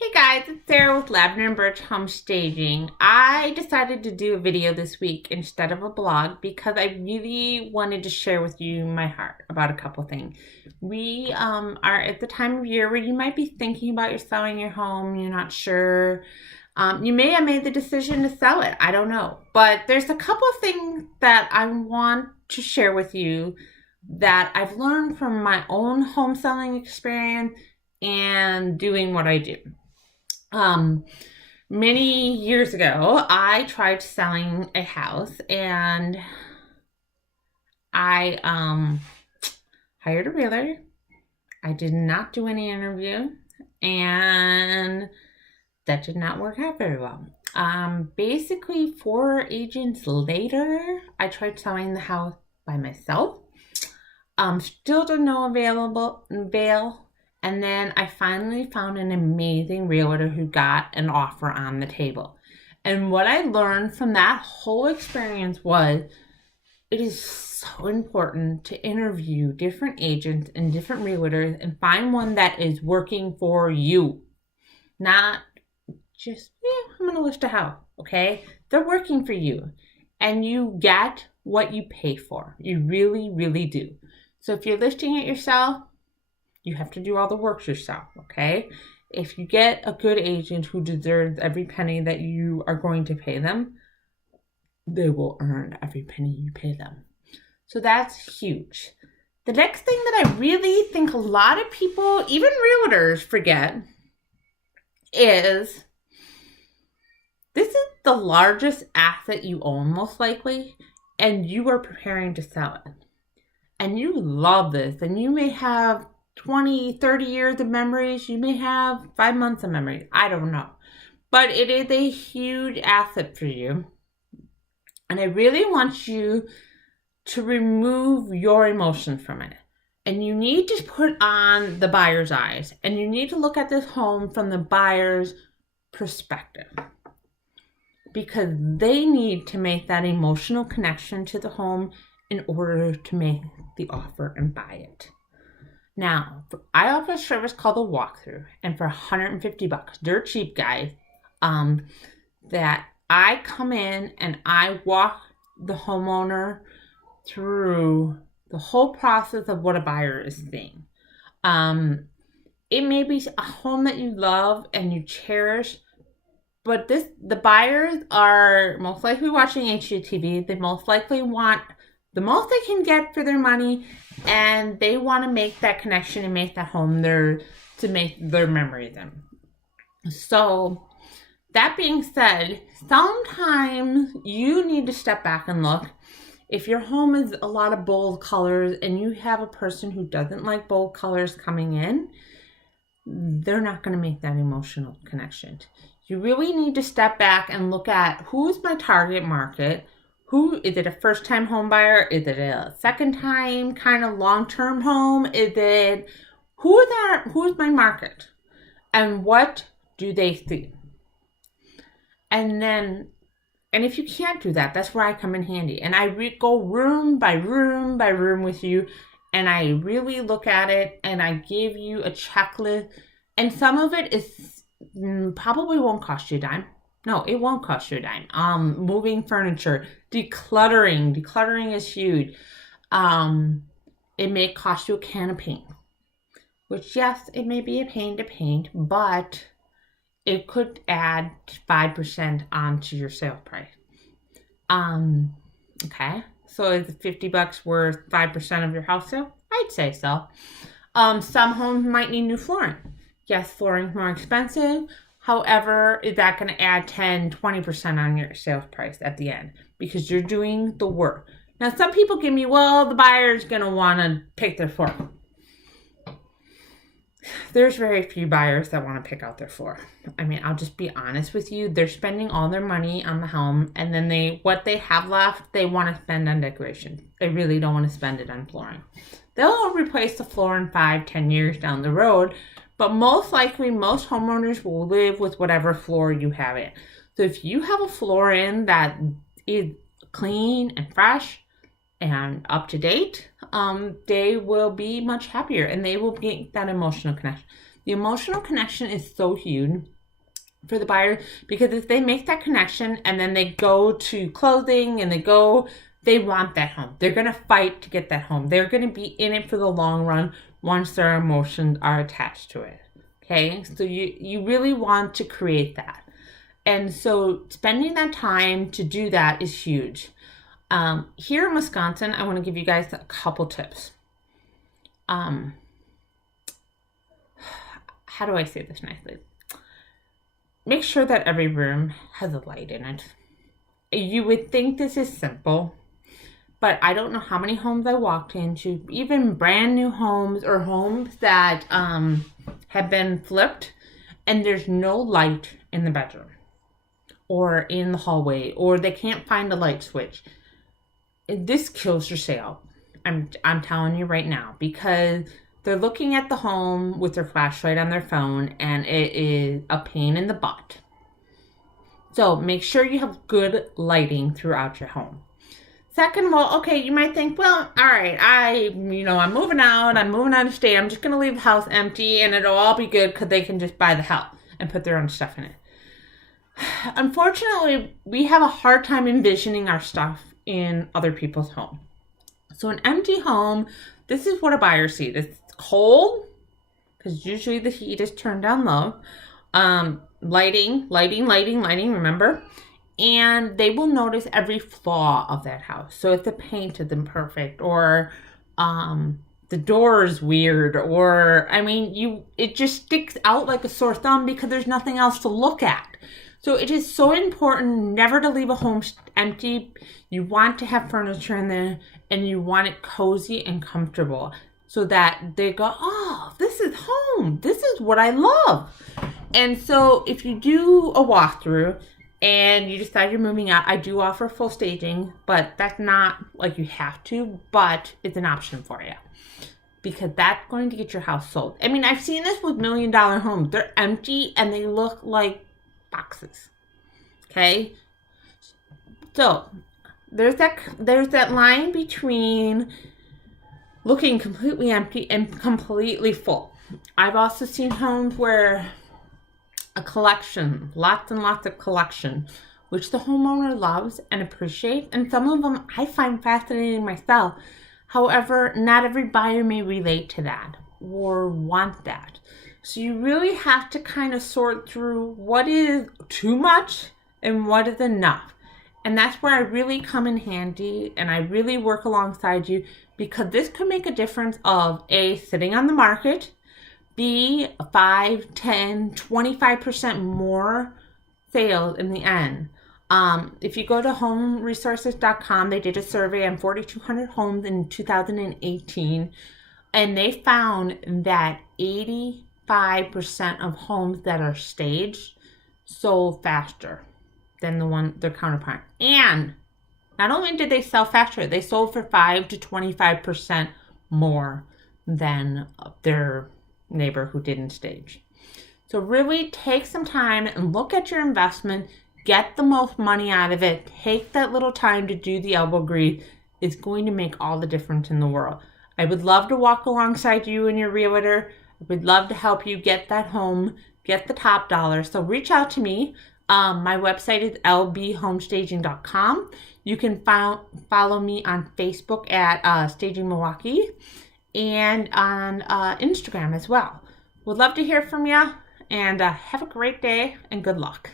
Hey guys, it's Sarah with Lavender and Birch Home Staging. I decided to do a video this week instead of a blog because I really wanted to share with you my heart about a couple things. We are at the time of year where you might be thinking about selling your home. You're not sure. You may have made the decision to sell it. I don't know. But there's a couple of things that I want to share with you that I've learned from my own home selling experience and doing what I do. Many years ago, I tried selling a house and I hired a realtor. I did not do any interview and that did not work out very well. Basically 4 agents later, I tried selling the house by myself. Still to no avail. And then I finally found an amazing realtor who got an offer on the table. And what I learned from that whole experience was it is so important to interview different agents and different realtors and find one that is working for you. Not just, I'm going to list a house, okay? They're working for you. And you get what you pay for. You really, really do. So if you're listing it yourself, you have to do all the work yourself, okay? If you get a good agent who deserves every penny that you are going to pay them, they will earn every penny you pay them. So that's huge. The next thing that I really think a lot of people, even realtors, forget is this is the largest asset you own, most likely, and you are preparing to sell it. And you love this, and you may have 20, 30 years of memories. You may have 5 months of memories. I don't know. But it is a huge asset for you. And I really want you to remove your emotions from it. And you need to put on the buyer's eyes. And you need to look at this home from the buyer's perspective. Because they need to make that emotional connection to the home in order to make the offer and buy it. Now, I offer a service called a walkthrough, and for $150, dirt cheap, guys, that I come in and I walk the homeowner through the whole process of what a buyer is seeing. It may be a home that you love and you cherish, but the buyers are most likely watching HGTV. They most likely want the most they can get for their money, and they want to make that connection and make that home to make their memories in. So that being said, sometimes you need to step back and look. If your home is a lot of bold colors and you have a person who doesn't like bold colors coming in, they're not going to make that emotional connection. You really need to step back and look at who's my target market. Who is it? A first-time home buyer? Is it a second-time kind of long-term home? Is it who's my market? And what do they see? And if you can't do that, that's where I come in handy. And I go room by room by room with you, and I really look at it, and I give you a checklist. And some of it is probably won't cost you a dime. No, it won't cost you a dime. Moving furniture, decluttering. Decluttering is huge. It may cost you a can of paint, which, yes, it may be a pain to paint, but it could add 5% onto your sale price. Okay. So is $50 worth 5% of your house sale? I'd say so. Some homes might need new flooring. Yes, flooring's more expensive. However, is that going to add 10, 20% on your sales price at the end? Because you're doing the work. Now, some people give me, well, the buyer's going to want to pick their floor. There's very few buyers that want to pick out their floor. I mean, I'll just be honest with you. They're spending all their money on the home, and then what they have left, they want to spend on decoration. They really don't want to spend it on flooring. They'll replace the floor in 5, 10 years down the road, but most likely, most homeowners will live with whatever floor you have in. So if you have a floor in that is clean and fresh and up to date, they will be much happier and they will get that emotional connection. The emotional connection is so huge for the buyer, because if they make that connection and then they go to closing and they want that home. They're going to fight to get that home. They're going to be in it for the long run once their emotions are attached to it. Okay, so you really want to create that. And so spending that time to do that is huge. Here in Wisconsin, I want to give you guys a couple tips. How do I say this nicely? Make sure that every room has a light in it. You would think this is simple, but I don't know how many homes I walked into, even brand new homes or homes that have been flipped, and there's no light in the bedroom or in the hallway, or they can't find a light switch. This kills your sale. I'm telling you right now, because they're looking at the home with their flashlight on their phone, and it is a pain in the butt. So make sure you have good lighting throughout your home. Second of all, okay, you might think, well, all right, I'm moving out of state. I'm just going to leave the house empty and it'll all be good because they can just buy the house and put their own stuff in it. Unfortunately, we have a hard time envisioning our stuff in other people's home. So an empty home, this is what a buyer sees. It's cold, because usually the heat is turned down low. Lighting, remember? And they will notice every flaw of that house. So if the paint is imperfect, or the door is weird, or, it just sticks out like a sore thumb because there's nothing else to look at. So it is so important never to leave a home empty. You want to have furniture in there, and you want it cozy and comfortable, so that they go, oh, this is home. This is what I love. And so if you do a walkthrough and you decide you're moving out, I do offer full staging, but that's not like you have to, but it's an option for you, because that's going to get your house sold. I've seen this with $1 million homes. They're empty and they look like boxes. Okay? So there's that line between looking completely empty and completely full. I've also seen homes where a collection, lots and lots of collection, which the homeowner loves and appreciates, and some of them I find fascinating myself. However, not every buyer may relate to that or want that. So you really have to kind of sort through what is too much and what is enough. And that's where I really come in handy, and I really work alongside you, because this could make a difference of A, sitting on the market, B, 5, 10, 25% more sales in the end. If you go to homeresources.com, they did a survey on 4,200 homes in 2018, and they found that 85% of homes that are staged sold faster than their counterpart. And not only did they sell faster, they sold for 5 to 25% more than their neighbor who didn't stage. So really take some time and look at your investment, get the most money out of it, take that little time to do the elbow grease. It's going to make all the difference in the world. I would love to walk alongside you and your realtor. I would love to help you get that home, get the top dollar. So reach out to me. My website is lbhomestaging.com. You can follow me on Facebook at Staging Milwaukee, and on Instagram as well. Would love to hear from you, and have a great day and good luck.